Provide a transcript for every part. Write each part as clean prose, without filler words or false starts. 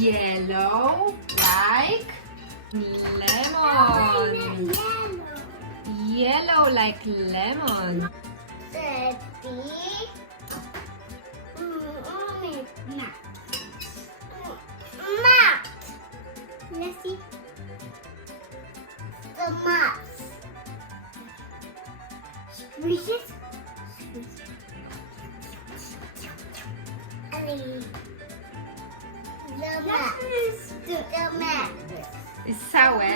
Yellow like lemon. Yellow like lemon. Mat. Let's see the mats. Squeeze it. The mat. It's sour.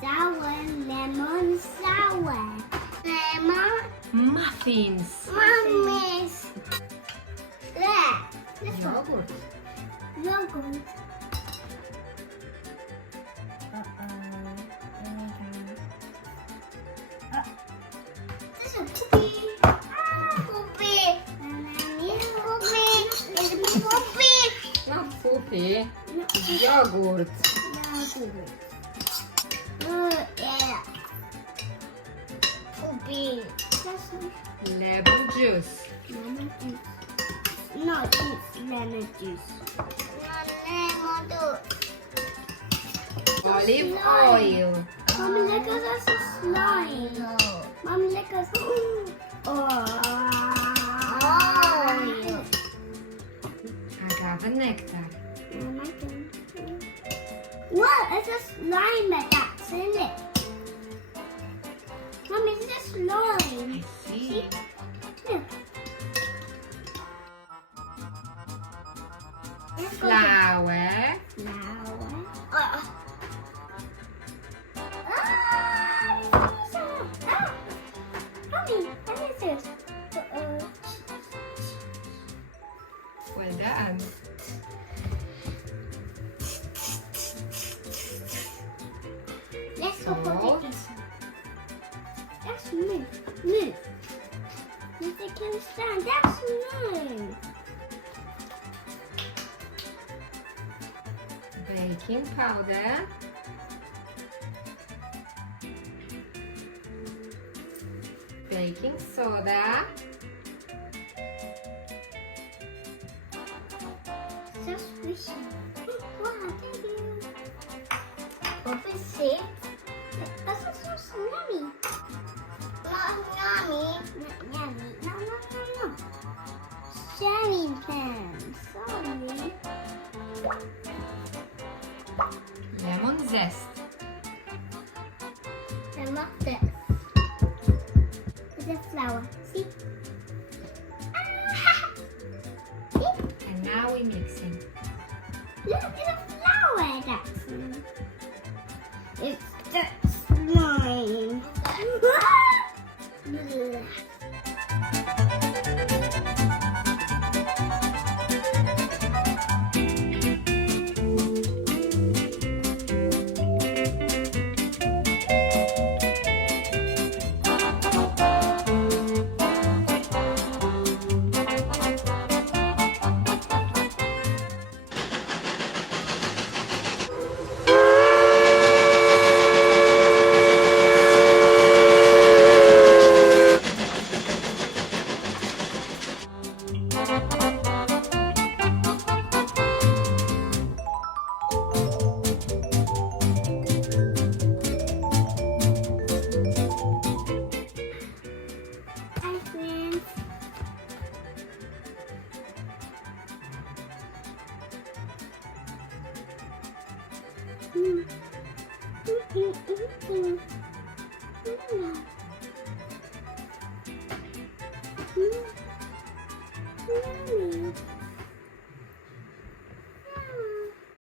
Sour, lemon, sour. Lemon. Muffins. Muffins. There. This one. Yogurt. Yogurt. This is poopy. Poopy. Poopy. It's poopy. Not poopy. Yogurt. Yeah. Poopy. Lemon juice. Lemon juice. No, it's lemon juice. Lemon juice. Olive oil. Mommy, look at us slime. Mommy, look at us. Agave nectar. What? It's a slime that's in it. Mommy, it's a slime. I see. Look. Flour. Mommy, what is this? Well done. Let's go Salt. for this. That's new. New. They can stand. That's new. Baking powder. Baking soda. So squishy. Wow, thank you. Poppyseed. That's so yummy. Not yummy. Not yummy. No. Shaving pan. Sorry. Lemon zest. I love this. With the flour. See? See? And now we're mixing. Look at the flour that's in. It's the slime.